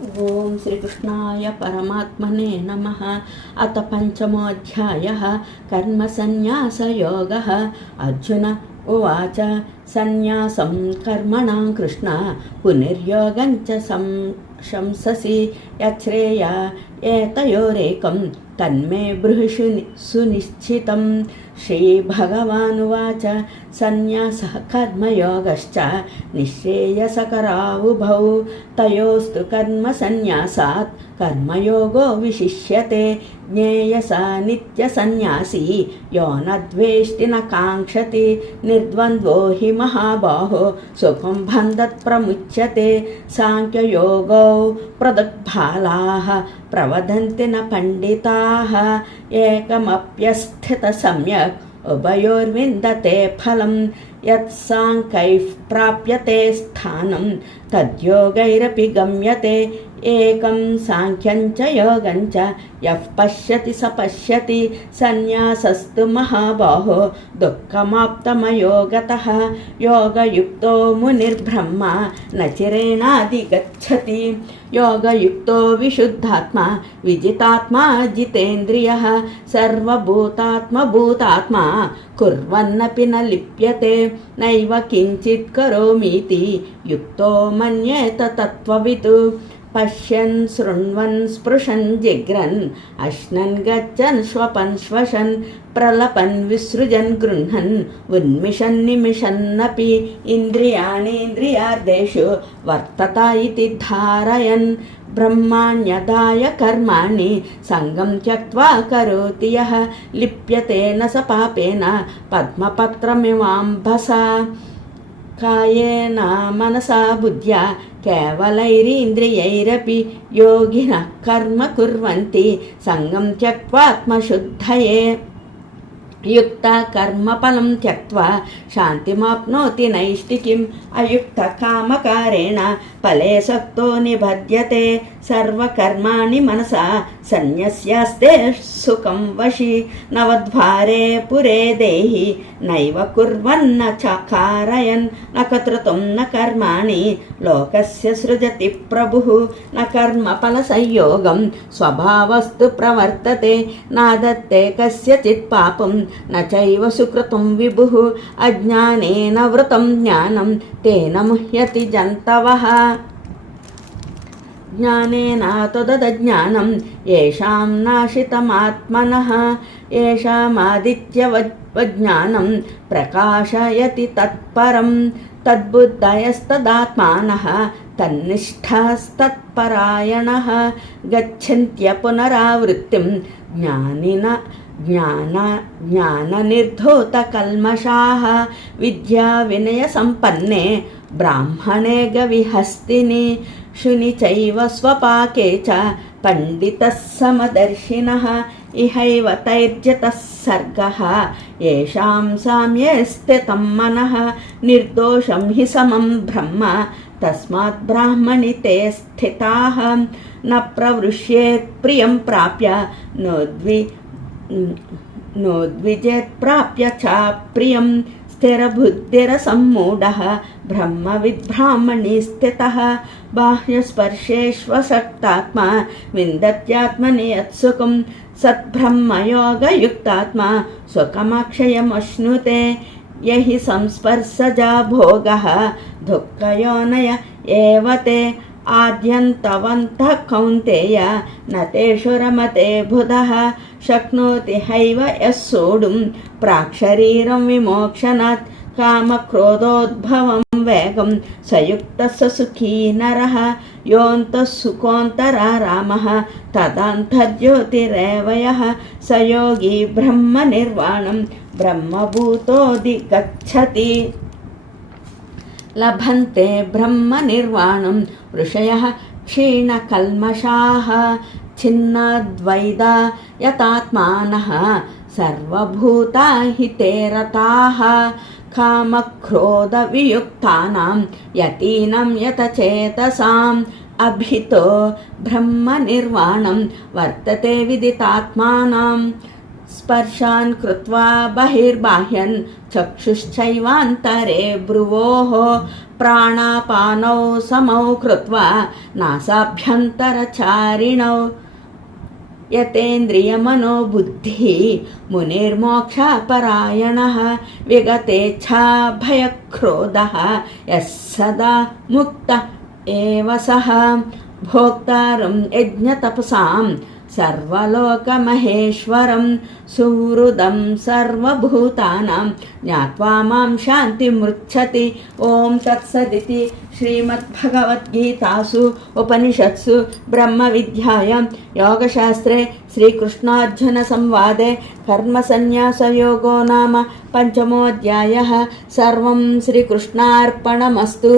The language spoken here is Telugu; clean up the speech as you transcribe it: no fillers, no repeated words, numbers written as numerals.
ఓం శ్రీకృష్ణాయ పరమాత్మనే నమః. అత పంచమోऽధ్యాయः కర్మసన్యాసయోగः. అర్జున ఉవాచ సన్యాసం కర్మణాం కృష్ణ పునర్యోగం చ శంససి యచ్ఛ్రేయ ఏతయోరేకం తన్మే బృహి సునిశ్చితం. శ్రీభగవానువాచ సన్యాసః కర్మయోగశ్చ నిశ్రేయసకరావుభౌ తయోస్తు కర్మసన్యాసాత్ కర్మయోగో విశిష్యతే. జ్ఞేయస నిత్యసన్యాసీ యో నద్వేష్టి న కాంక్షతి నిర్ద్వంద్వో హి మహాబాహో సుఖం బంధత్ ప్రముచ్యతే. సాంఖ్యయోగో పృథగ్బాలాః ప్రవదంతి న పండితాః ఏకమప్యస్థిత సమ్యక్ ఉభయోర్విందతే ఫలం. యత్సాంఖ్యైః ప్రాప్యతే స్థానం తద్యోగైరపి గమ్యతే. ఏకం సాంఖ్యం చ యోగం చ యః పశ్యతి స పశ్యతి. సన్యాసస్తు మహాబాహో దుఃఖమాప్తమయోగతః. యోగయుక్తో మునిర్బ్రహ్మ న చిరేణాధిగచ్చతి. యోగయుక్తో విశుద్ధాత్మా విజితాత్మా జితేంద్రియః. సర్వభూతాత్మభూతాత్మా కుర్వన్నపి న లిప్యతే. నైవ కించిత్ కరోమీతి యుక్తో మన్యేత తత్వవిత్. పశ్యన్ శృణ్వన్ స్పృశన్ జిగ్రన్ అశ్నన్ గచ్చన్ శ్వపన్ శ్వసన్ ప్రలపన్ విసృజన్ గృహ్ణన్ ఉన్మిషన్ నిమిషన్నపి. ఇంద్రియాణీంద్రియార్థేషు వర్తత ఇతి ధారయన్ బ్రహ్మాణ్యదాయ కర్మాణి సంగం త్యక్త్వా కరోతి యః లిప్యతే న స పాపేన పద్మపత్రమివాంభసా. కాయేన మనసా బుద్ధ్యా కేవలైరింద్రియైరపి యోగినః కర్మ కుర్వంతి సంగం త్యక్త్వాత్మశుద్ధయే. యుక్త కర్మఫలం త్యక్త్వా శాంతిమాప్నోతి నైష్టికీం. అయుక్త కామకారేణ ఫలే సక్తో నిబధ్యతే. సర్వకర్మాణి మనసా సన్యస్యాస్తే సుఖం వశి. నవద్వారే పురే దేహి నైవ కుర్వన్న చ కారయన్. న కర్తృత్వం న కర్మాణి లోకస్య సృజతి ప్రభుః. న కర్మఫల సంయోగం స్వభావస్తు ప్రవర్తతే. నాదత్తే కస్యచిత్ పాపం న చైవ సుకృతం విభుః. అజ్ఞానేన వృతం జ్ఞానం తేన ముహ్యతి జంతవః. జ్ఞానేన తదజ్ఞానం యేషాం నాశితమాత్మనః. యేషామాదిత్యవజ్ఞానం ప్రకాశయతి తత్పరం. తద్బుద్ధయస్తదాత్మానః తన్నిష్ఠాస్తత్పరాయణః. గచ్చన్త్య పునరావృత్తిం జ్ఞాననిర్ధూత కల్మషాః. విద్యా వినయ సంపన్నే బ్రాహ్మణే గవిహస్తిని. శుని చైవ స్వపాకే చ పండితః సమదర్శినః. ఇహైవ తైర్జితః సర్గః యేషాం సామ్యే స్థితం మనః. నిర్దోషం హి సమం బ్రహ్మ తస్మాత్ బ్రాహ్మణి తే స్థితాః. న ప్రవృష్యేత్ ప్రియం ప్రాప్య నోద్విజేత్ ప్రాప్య చ ప్రియం. స్థిరబుద్ధిరసమ్మూఢః బ్రహ్మవిద్బ్రాహ్మణి స్థితః. బాహ్యస్పర్శేష్వసక్తాత్మా విందత్యాత్మని యత్సుఖం. సద్బ్రహ్మయోగయుక్తాత్మా సుఖమక్షయమశ్నుతే. యహి సంస్పర్శజా భోగః దుఃఖయోనయ ఏవ తే. ఆద్యంతవంతః కౌంతేయ న తేషు రమతే బుధః. శక్నోతి హైవ యః సోఢుం ప్రాక్శరీరం విమోక్షణాత్. కామక్రోధోద్భవం వేగం సయుక్తః స సుఖీ నరః. యోऽन्तः సుఖోऽन्तరారామः తదాంతర్జ్యోతిరేవ యః. స యోగి బ్రహ్మనిర్వాణం బ్రహ్మభూతోऽధిగచ్చతి. లభంతే బ్రహ్మనిర్వాణం ఋషయః క్షీణకల్మషాః. ఛిన్నద్వైతా యతాత్మానః సర్వభూతాహితే రతాః. కామక్రోధవియుక్తానాం యతీనం యతచేతసాం. అభితో బ్రహ్మనిర్వాణం వర్తతే విదితాత్మానాం. स्पर्शान् कृत्वा बहिर्बाह्यन् चक्षुश्चैवान्तरे भ्रुवोः प्राणापानौ समौ कृत्वा नासाभ्यन्तरचारिणौ यतेन्द्रियमनोबुद्धिः मुनिर्मोक्षपरायणः विगतेच्छा भयक्रोधः यः सदा मुक्त एव सः भोक्तारं यज्ञतपसां सर्वलोकमहेश्वरं सुहृदं सर्वभूतानां ज्ञात्वा मां शान्तिमृच्छति। ओं तत्सदिति श्रीमद्भगवद्गीतासु उपनिषत्सु ब्रह्मविद्यायां योगशास्त्रे श्रीकृष्णार्जुनसंवादे कर्मसन्न्यासयोगो नाम 5मोऽध्यायः। सर्वं श्रीकृष्णार्पणमस्तु।